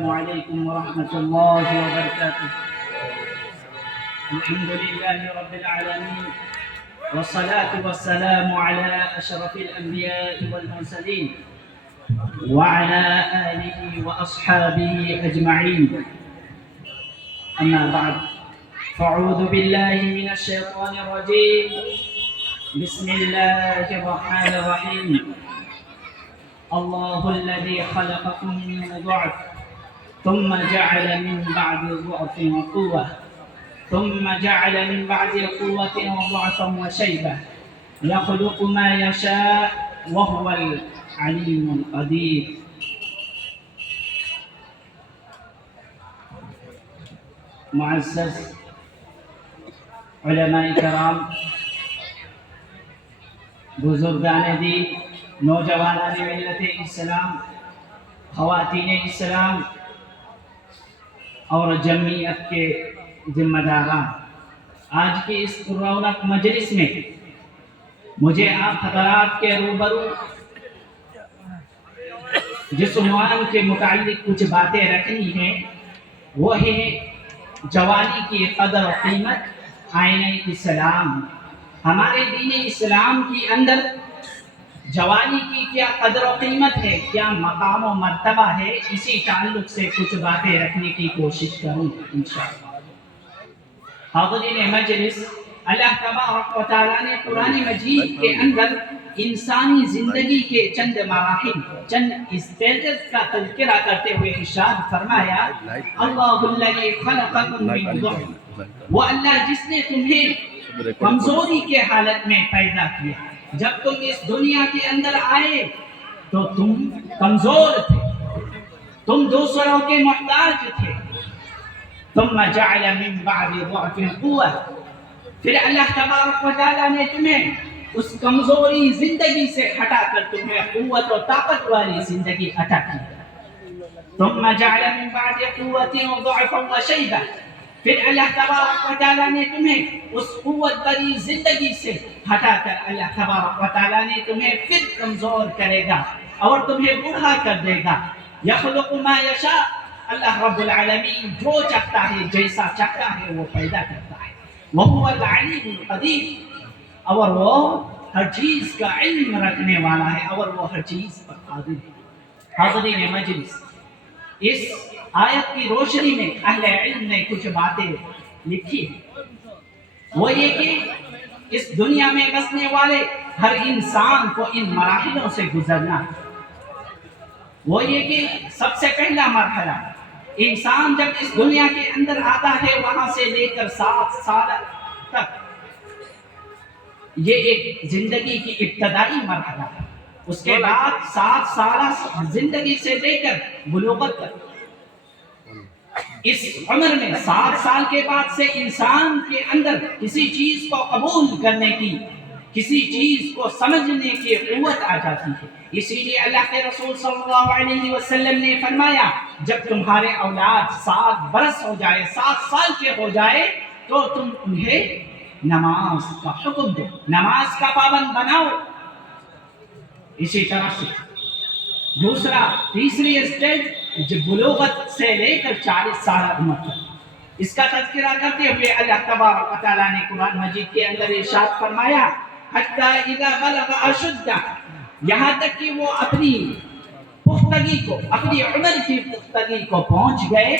السلام عليكم ورحمة الله وبركاته. الحمد لله رب العالمين، والصلاة والسلام على أشرف الأنبياء والمرسلين وعلى آله وأصحابه أجمعين. أما بعد، فأعوذ بالله من الشيطان الرجيم. بسم الله الرحمن الرحيم. الله الذي خلقكم من ضعف ثم جعل من بعد ضعف قوة ثم جعل من بعد قوة ضعفا وشيبة يخلق ما يشاء وهو العليم القدير. معزز علماء کرام، بزرگان دین، نوجوانان ملت اسلام، خواتین اسلام اور جمعیت کے ذمہ داران، آج کی اس رونق مجلس میں مجھے آپ حضرات کے روبرو جس عنوان کے متعلق کچھ باتیں رکھنی ہیں وہ ہے جوانی کی قدر و قیمت، آئینہ اسلام۔ ہمارے دین اسلام کی اندر جوانی کی کیا قدر و قیمت ہے، کیا مقام و مرتبہ ہے، اسی تعلق سے کچھ باتیں رکھنے کی کوشش کروں انشاءاللہ۔ حاضرین مجلس، اللہ تبارک و تعالیٰ نے قرآن مجید کے اندر انسانی زندگی کے چند مراحل، چند اسٹیجز کا تذکرہ کرتے ہوئے ارشاد فرمایا، اللہ الذی خلقکم من ضعف، وہ اللہ جس نے تمہیں کمزوری کے حالت میں پیدا کیا۔ جب تم اس دنیا کے اندر آئے تو تم کمزور تھے، تم دوسروں کے محتاج تھے۔ ثم جعل من بعد ضعف قوة، پھر اللہ تبارک و تعالیٰ نے تمہیں اس کمزوری زندگی سے ہٹا کر تمہیں قوت و طاقت والی زندگی عطا کی۔ ثم جعل من بعد قوة ضعفا وشيبة، پھر اللہ تبارک و تعالیٰ نے تمہیں اس قوت بری زندگی سے ہٹا کر اللہ تبارک و تعالیٰ نے تمہیں پھر کمزور کرے گا اور تمہیں بوڑھا کر دے گا۔ یخلق ما یشاء، اللہ رب العالمین جو چاہتا ہے، جیسا چاہتا ہے وہ پیدا کرتا ہے۔ وہو العلیم القدیر، اور وہ ہر چیز کا علم رکھنے والا ہے اور وہ ہر چیز پر قادر ہے۔ حاضرین مجلس، اس آیت کی روشنی میں اہل علم نے کچھ باتیں لکھی ہیں، وہ یہ کہ اس دنیا میں بسنے والے ہر انسان کو ان مراحلوں سے گزرنا ہے۔ وہ یہ کہ سب سے پہلا مرحلہ، انسان جب اس دنیا کے اندر آتا ہے وہاں سے لے کر 7 سال تک، یہ ایک زندگی کی ابتدائی مرحلہ ہے۔ اس کے بعد 7 سالہ زندگی سے لے کر بلوغت تک، اس عمر میں 7 سال کے بعد سے انسان کے اندر کسی چیز کو قبول کرنے کی، کسی چیز کو سمجھنے کی قوت آ جاتی ہے۔ اسی لیے اللہ کے رسول صلی اللہ علیہ وسلم نے فرمایا، جب تمہارے اولاد 7 برس ہو جائے، 7 سال کے ہو جائے تو تم انہیں نماز کا حکم دو، نماز کا پابند بناؤ۔ اسی طرح سے دوسرا، تیسری اسٹیج جو بلوغت سے لے کر 40 سال عمر تک، اس کا تذکرہ کرتے ہوئے اللہ تبارک و تعالیٰ نے قرآن مجید کے اندر ارشاد فرمایا، حتی اذا بلغ اشدہ، یہاں تک کہ وہ اپنی پختگی کو، اپنی عمر کی پختگی کو پہنچ گئے،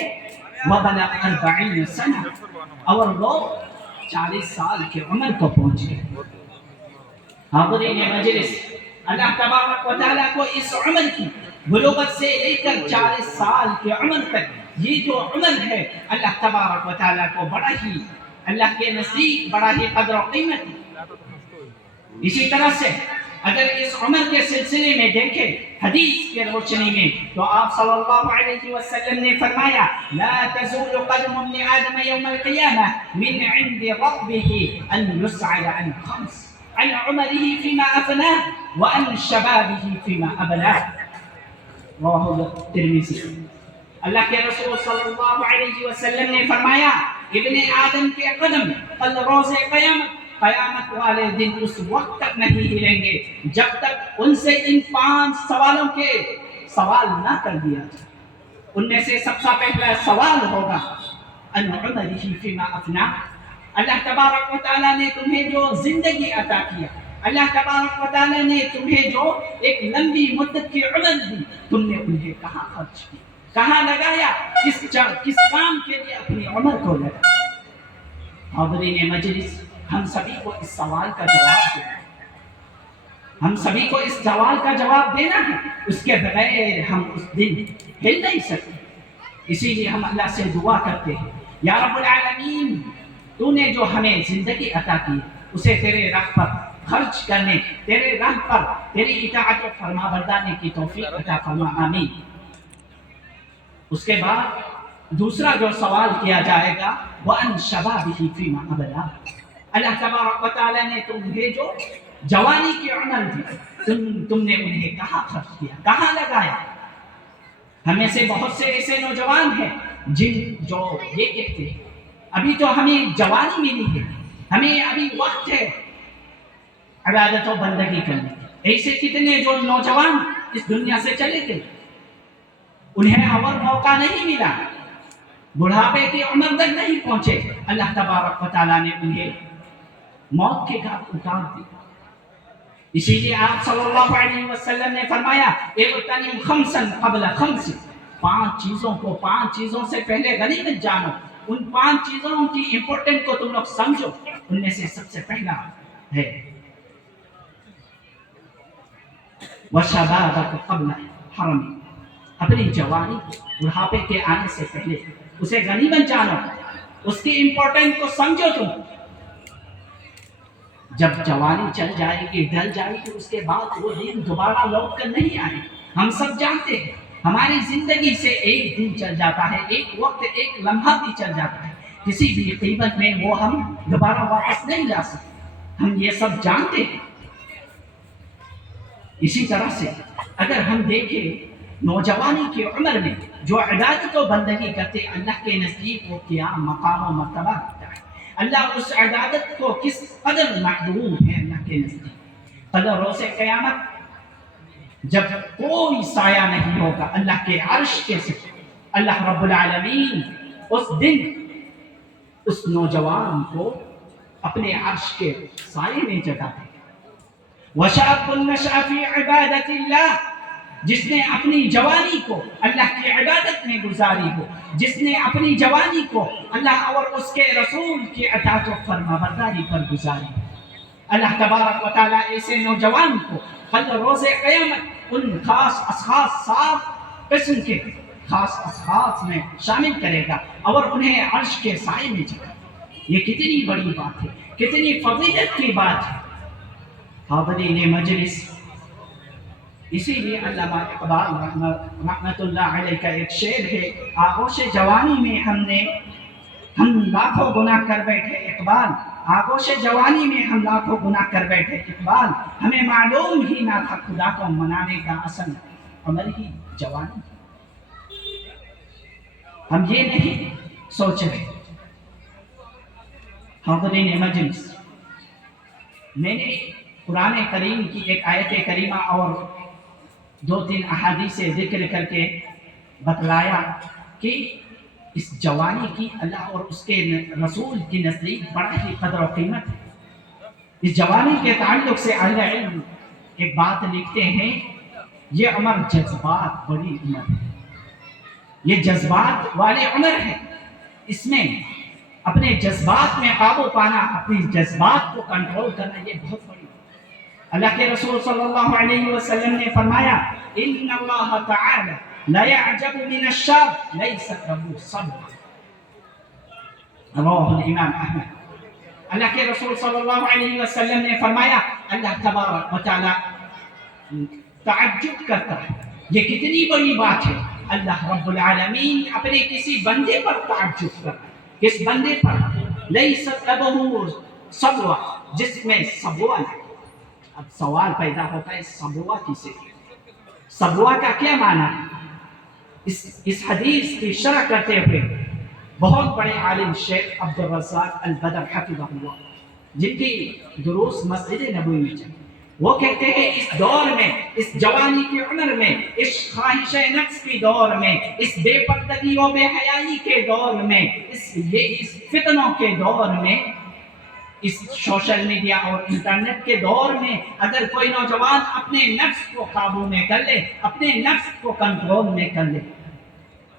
وبلغ 40 سنہ، اور وہ 40 سال کی عمر کو پہنچ گئے۔ حاضرین مجلس، اللہ تبارک و تعالیٰ کو اس عمر کی، بلوغت سے لے کر 40 سال کی عمر تک، یہ جو عمر ہے اللہ تبارک و تعالیٰ کو بڑا ہی، اللہ کے نزدیک بڑا ہی قدر و قیمت ہے۔ اسی طرح سے اگر اس عمر کے سلسلے میں دیکھیں حدیث کے روشنی میں، تو آپ صلی اللہ علیہ وسلم نے فرمایا، لا تزول قدم ابن آدم یوم القیامہ من عند ربه ان یسعد عن 5، عن عمره فيما أفناه وعن شبابه فيما أبلاه، رواه الترمذی۔ اللہ کے رسول صلی اللہ علیہ وسلم نے فرمایا، ابن آدم کے قدم کل روز قیامت والے دن اس وقت تک نہیں ہلیں گے جب تک ان سے ان 5 سوالوں کے سوال نہ کر دیا جائے۔ ان میں سے سب سے پہلا سوال ہوگا ان عمره فيما افنا، اللہ تبارک و تعالیٰ نے تمہیں جو زندگی عطا کیا، اللہ تبارک و تعالیٰ نے تمہیں جو ایک لمبی مدت کی عمر دی، تم نے انہیں کہاں خرچ کیا، کہاں لگایا، کس کام کے لیے اپنی عمر کو لگایا؟ حاضرین مجلس، ہم سبھی کو اس سوال کا جواب دینا ہے، ہم سبھی کو اس سوال کا جواب دینا ہے، اس کے بغیر ہم اس دن ہل نہیں سکتے۔ اسی لیے ہم اللہ سے دعا کرتے ہیں، یا رب العالمین، تو نے جو ہمیں زندگی عطا کی اسے تیرے راہ پر خرچ کرنے، تیرے راہ پر تیری اطاعت و فرما برداری کی توفیق عطا فرما، آمین۔ اس کے بعد دوسرا جو سوال کیا جائے گا وَأَنْ شَبَابِهِ فِيمَا أَبْلَى، اللہ تبارک و تعالیٰ نے تمہیں جو جوانی کی عمر دی، تم نے انہیں کہاں خرچ کیا، کہاں لگایا؟ ہمیں سے بہت سے ایسے نوجوان ہیں جو یہ کہتے ہیں ابھی تو ہمیں جوانی ملی ہے، ہمیں ابھی وقت ہے عبادت و بندگی کرنے کی۔ ایسے کتنے جو نوجوان اس دنیا سے چلے گئے، انہیں اور موقع نہیں ملا، بڑھاپے کی عمر تک نہیں پہنچے، اللہ تبارک و تعالیٰ نے انہیں موت کے گھاٹ اتار دیا۔ اسی لیے آپ صلی اللہ علیہ وسلم نے فرمایا اغتنم خمسا قبل خمس، 5 چیزوں کو 5 چیزوں سے پہلے غنیمت جانو، ان 5 چیزوں کی امپورٹنٹ کو تم لوگ سمجھو۔ ان میں سے سب سے پہلا ہے وشبابک قبل حرم، اپنی جوانی کو بڑھاپے کے آنے سے پہلے اسے غنیمت جانو، اس کی امپورٹنٹ کو سمجھو۔ تم جب جوانی چل جائے گی، ڈل جائے گی، اس کے بعد وہ دن دوبارہ لوٹ کر نہیں آئے۔ ہم سب جانتے ہیں ہماری زندگی سے ایک دن چل جاتا ہے، ایک وقت، ایک لمحہ بھی چل جاتا ہے، کسی بھی قیمت میں وہ ہم دوبارہ واپس نہیں لا سکتے، ہم یہ سب جانتے ہیں۔ اسی طرح سے اگر ہم دیکھیں نوجوانی کی عمر میں جو عبادت و بندگی کرتے، اللہ کے نزدیک وہ کیا مقام و مرتبہ رکھتا ہے، اللہ اس عبادت کو کس قدر محبوب ہے اللہ کے نزدیک۔ قدر روز قیامت جب کوئی سایہ نہیں ہوگا اللہ کے عرش کے سوا، اللہ رب العالمین اس دن اس نوجوان کو اپنے عرش کے سائے میں جگہ دے گا۔ وَشَابٌ نَشَأَ فِي عِبَادَةِ اللَّهِ، جس نے اپنی جوانی کو اللہ کی عبادت میں گزاری ہو، جس نے اپنی جوانی کو اللہ اور اس کے رسول کی اطاعت و فرما برداری پر گزاری، اللہ تبارک و تعالیٰ ایسے نوجوان کو کل روز قیامت ان خاص اشخاص، 7 قسم کے خاص اشخاص میں شامل کرے گا اور انہیں عرش کے سائے میں جگہ۔ یہ کتنی بڑی بات ہے، کتنی فضیلت کی بات ہے۔ حاضرین مجلس، اسی لیے علامہ اقبال رحمۃ اللہ علیہ کا ایک شعر ہے، آغوش جوانی میں ہم لاکھوں گناہ کر بیٹھے اقبال، آغوش جوانی میں ہم لاکھوں گناہ کر بیٹھے اقبال، ہمیں معلوم ہی نہ تھا خدا کو منانے کا اصل عمر ہی جوانی۔ ہم یہ نہیں سوچ رہے۔ حاضرین مجلس، میں نے قرآن کریم کی ایک آیت کریمہ اور 2-3 احادیث سے ذکر کر کے بتلایا کہ اس جوانی کی اللہ اور اس کے رسول کی نزدیک بڑا ہی قدر و قیمت ہے۔ اس جوانی کے تعلق سے اہل علم ایک بات لکھتے ہیں، یہ عمر جذبات بڑی عمر ہے، یہ جذبات والی عمر ہے، اس میں اپنے جذبات میں قابو پانا، اپنی جذبات کو کنٹرول کرنا، یہ بہت بڑی ہے۔ اللہ کے رسول صلی اللہ علیہ وسلم نے فرمایا ان اللہ تعالی لا يعجب من الشاب ليس له صبر، رواه الامام احمد۔ اللہ کے رسول صلی اللہ علیہ وسلم نے فرمایا اللہ تبارک و تعالی تعجب کرتا ہے، یہ کتنی بڑی بات ہے، اللہ رب العالمین اپنے کسی بندے پر تعجب کرتا ہے، کس بندے پر؟ ليس له صبر، جس میں صبر ہے۔ اب سوال پیدا ہوتا ہے صبوا کسے؟ صبوا کا کیا معنی ہے؟ اس حدیث کی شرح کرتے ہوئے بہت بڑے عالم شیخ عبدالرزاق البدر حفظہ اللہ، جن کی دروس مسجد نبوی میں چلی، وہ کہتے ہیں اس دور میں، اس جوانی کی عمر میں، اس خواہش نفس کی دور میں، اس بے پردگی و بے حیائی کے دور میں، اس فتنوں کے دور میں، اس سوشل میڈیا اور انٹرنیٹ کے دور میں اگر کوئی نوجوان اپنے نفس کو قابو میں کر لے، اپنے نفس کو کنٹرول میں کر لے،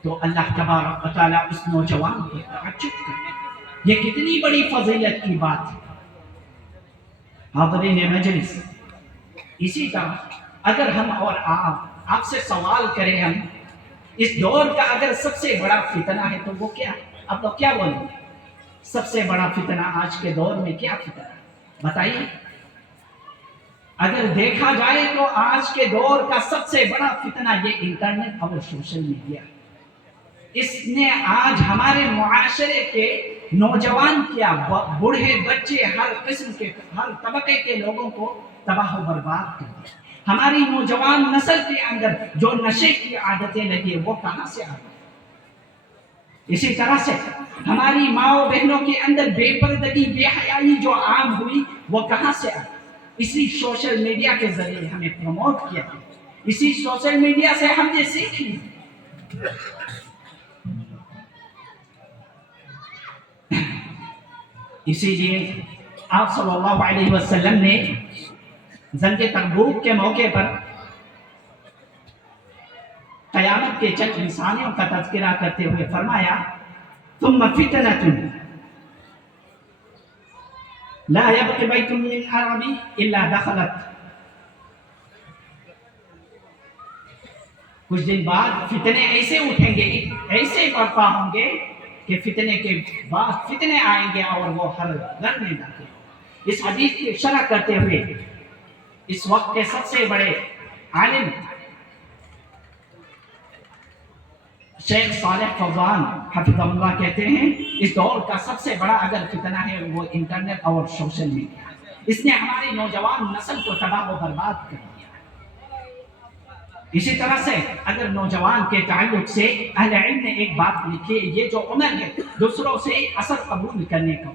تو اللہ تبارک و تعالیٰ اس نوجوان کو تعجب کرے۔ یہ کتنی بڑی فضیلت کی بات ہے حاضرین مجلس۔ اسی طرح اگر ہم اور آپ سے سوال کریں، ہم اس دور کا اگر سب سے بڑا فتنہ ہے تو وہ کیا ہے؟ اب لوگ کیا بولیں گے؟ سب سے بڑا فتنہ آج کے دور میں کیا فتنہ ہے بتائیے؟ اگر دیکھا جائے تو آج کے دور کا سب سے بڑا فتنہ یہ انٹرنیٹ اور سوشل میڈیا ہے۔ اس نے آج ہمارے معاشرے کے نوجوان کیا، بوڑھے بچے، ہر قسم کے، ہر طبقے کے لوگوں کو تباہ و برباد کر دیا۔ ہماری نوجوان نسل کے اندر جو نشے کی عادتیں لگی وہ کہاں سے آئی؟ اسی طرح سے ہماری ماں و بہنوں کے اندر بے پردگی، بے حیائی جو عام ہوئی وہ کہاں سے آئی؟ اسی سوشل میڈیا کے ذریعے ہمیں پروموٹ کیا گیا، اسی سوشل میڈیا سے ہم نے سیکھی۔ اسی لیے آپ صلی اللہ علیہ وسلم نے جنگ تبوک کے موقع پر قیامت کے چند نشانیوں کا تذکرہ کرتے ہوئے فرمایا ثم فتنة لا يبقى بيت من عربی الا دخلت۔ کچھ دن بعد فتنے ایسے اٹھیں گے، ایسے برپا ہوں گے کہ فتنے کے بعد فتنے آئیں گے اور وہ ہر گھر میں داخل ہوں۔ اس حدیث کی شرح کرتے ہوئے اس وقت کے سب سے بڑے عالم شیخ صالح فوزان حفظہ اللہ کہتے ہیں اس دور کا سب سے بڑا اگر فتنہ ہے وہ انٹرنیٹ اور سوشل میڈیا ہے۔ اس نے ہماری نوجوان نسل کو تباہ و برباد کر دیا۔ اسی طرح سے اگر نوجوان کے تعلق سے اہل علم نے ایک بات لکھی ہے، یہ جو عمر ہے دوسروں سے اثر قبول کرنے کا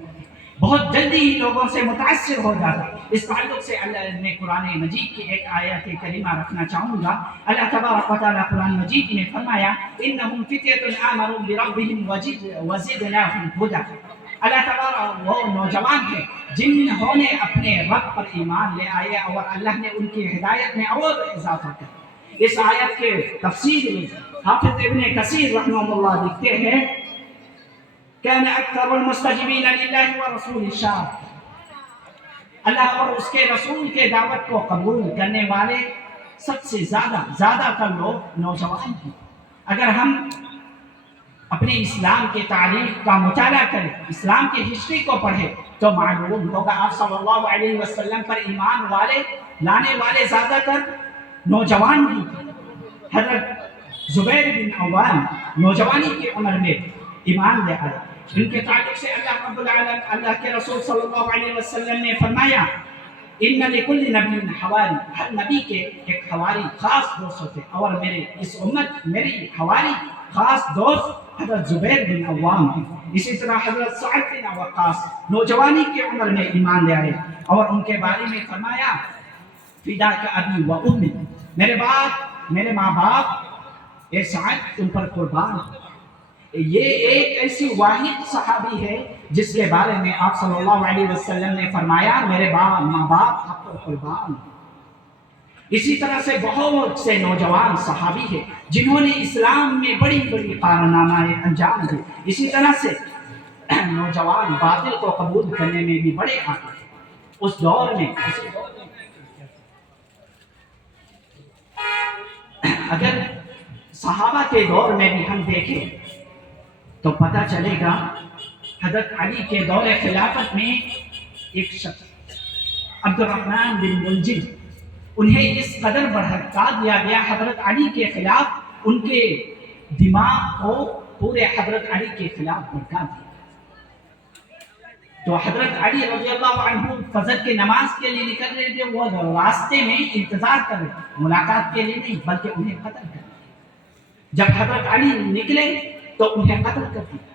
بہت جلدی ہی لوگوں سے متاثر ہو جاتا ہے۔ اس تعلق سے اللہ نے قرآن مجید کی ایک آیت کریمہ رکھنا چاہوں گا۔ اللہ تبارک و تعالیٰ قرآن مجید میں فرمایا انہم فتیۃ آمنوا بربہم وزدناہم ھدی۔ اللہ تعالیٰ وہ نوجوان ہیں جنہوں نے اپنے رب پر ایمان لے آئے اور اللہ نے ان کی ہدایت میں اور اضافہ کیا۔ اس آیت کے تفسیر میں حافظ ابن کثیر رحمہ اللہ لکھتے ہیں كان اکثر المستجیبین للہ ورسول الشاب، اللہ اور اس کے رسول کے دعوت کو قبول کرنے والے سب سے زیادہ تر لوگ نوجوان ہیں۔ اگر ہم اپنے اسلام کے تاریخ کا مطالعہ کریں، اسلام کی ہسٹری کو پڑھیں تو معلوم ہوگا آپ صلی اللہ علیہ وسلم پر ایمان لانے والے زیادہ تر نوجوان بھی تھے۔ حضرت زبیر بن عوام نوجوانی کی عمر میں ایمان لے آئے۔ ان کے تعلق سے اللہ رب العالمین، اللہ کے رسول صلی اللہ علیہ وسلم نے فرمایا ان لکل نبی حواری، ہر نبی کے ایک حواری خاص دوست ہوتے، اور میرے اس امت میری حواری خاص دوست حضرت زبیر بن عوام ہیں۔ اسی طرح حضرت سعد بن وقاص نوجوانی کی عمر میں ایمان لے آئے اور ان کے بارے میں فرمایا فداک ابی و امی، میرے باپ، میرے ماں باپ اے سعد تم پر قربان ہے۔ یہ ایک ایسی واحد صحابی ہے جس کے بارے میں آپ صلی اللہ علیہ وسلم نے فرمایا میرے ماں باپ آپ پر قربان ہیں۔ اسی طرح سے بہت سے نوجوان صحابی ہیں جنہوں نے اسلام میں بڑی بڑی کارنامے انجام دیے۔ اسی طرح سے نوجوان باطل کو قبول کرنے میں بھی بڑے آگے ہیں۔ اس دور میں اگر صحابہ کے دور میں بھی ہم دیکھیں تو پتہ چلے گا حضرت علی کے دور خلافت میں ایک شخص عبد الرحمن بن ملجم، انہیں اس قدر بھڑکا دیا گیا حضرت علی کے خلاف، ان کے دماغ کو پورے حضرت علی کے خلاف بھڑکا دیا۔ تو حضرت علی رضی اللہ عنہ فجر کی نماز کے لیے نکل رہے تھے، وہ راستے میں انتظار کر رہے تھے، ملاقات کے لیے نہیں بلکہ انہیں قتل کر دیا۔ جب حضرت علی نکلے تو انہیں قتل کر دیا،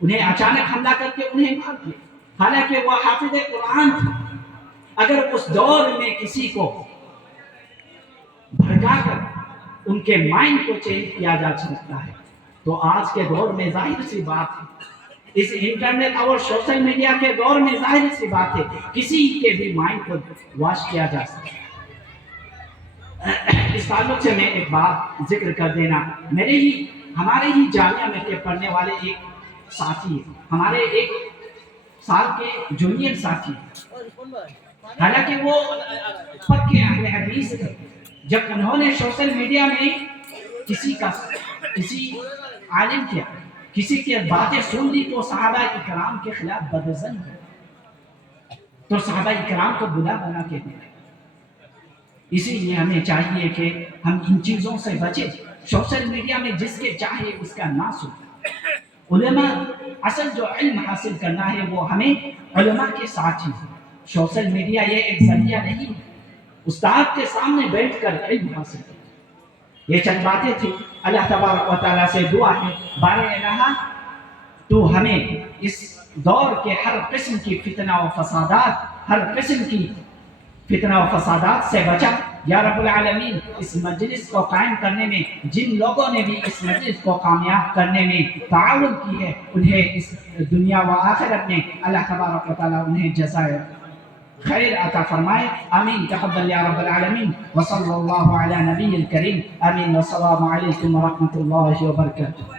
انہیں اچانک حملہ کر کے انہیں مار دیا، حالانکہ وہ حافظ قرآن تھا۔ اگر اس دور میں کسی کو بھڑکا کر ان کے مائنڈ کو چینج کیا جا سکتا ہے تو آج کے دور میں ظاہر سی بات ہے، اس انٹرنیٹ اور سوشل میڈیا کے دور میں ظاہر سی بات ہے کسی کے بھی مائنڈ کو واش کیا جا سکتا ہے۔ اس تعلق سے میں ایک بات ذکر کر دینا، ہمارے ہی جامعہ میں کے پڑھنے والے ایک ساتھی ہیں، ہمارے ایک سال کے جونیئر ساتھی ہیں، حالانکہ وہ پکے اہل حدیث تھے، جب انہوں نے سوشل میڈیا میں کسی عالم کیا کسی کی باتیں سن لی تو صحابہ اکرام کے خلاف بدظن ہے، تو صحابہ اکرام کو برا بنا کے دیا۔ اسی لیے ہمیں چاہیے کہ ہم ان چیزوں سے بچیں، سوشل میڈیا میں جس کے چاہے اس کا نہ سنیں۔ علماء اصل جو علم حاصل کرنا ہے وہ ہمیں علماء کے ساتھ ہی ہے۔ سوشل میڈیا یہ ایک ذریعہ نہیں ہے، استاد کے سامنے بیٹھ کر علم حاصل کریں۔ یہ چند باتیں تھیں، اللہ تبارک و تعالیٰ سے دعا ہے بار الہ تو ہمیں اس دور کے ہر قسم کی فتنہ و فسادات سے بچا یا رب العالمین۔ اس مجلس کو قائم کرنے میں جن لوگوں نے بھی اس مجلس کو کامیاب کرنے میں تعاون کی ہے انہیں اس دنیا و آخرت میں اللہ تبارک و تعالیٰ انہیں جزائے خیر عطا فرمائے، آمین تقبل یا رب العالمین، وصلی اللہ علی نبی الکریم، آمین، والسلام علیکم ورحمۃ اللہ وبرکاتہ۔